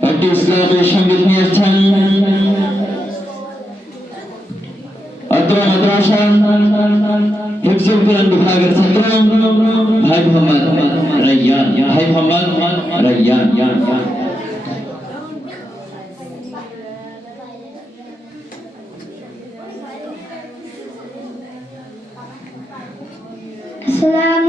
party ইসলামের সঙ্গীত নিয়েছেন অত্র মাদ্রাসা হিফজুল কোরআন বিভাগের ছাত্র ভাই মোহাম্মদ রাইয়ান ভাই মোহাম্মদ রাইয়ান আসসালামু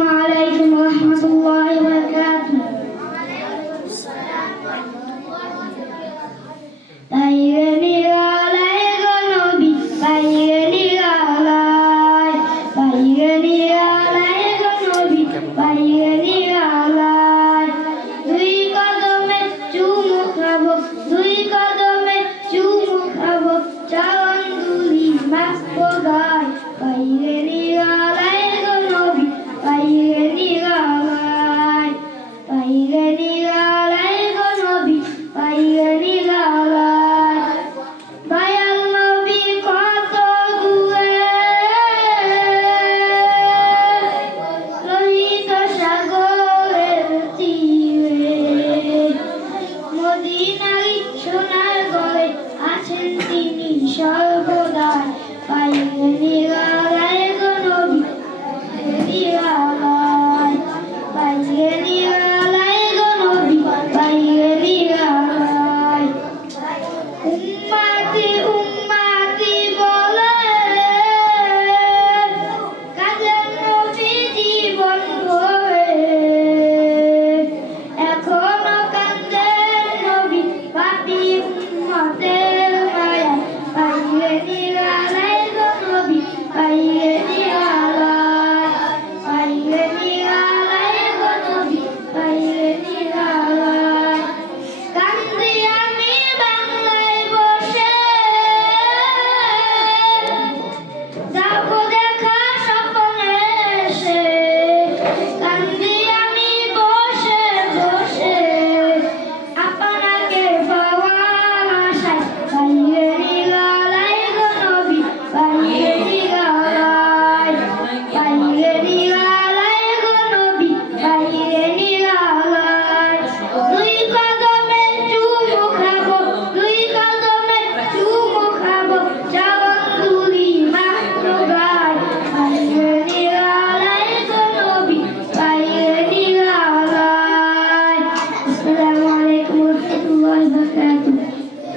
Many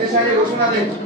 Esa es una de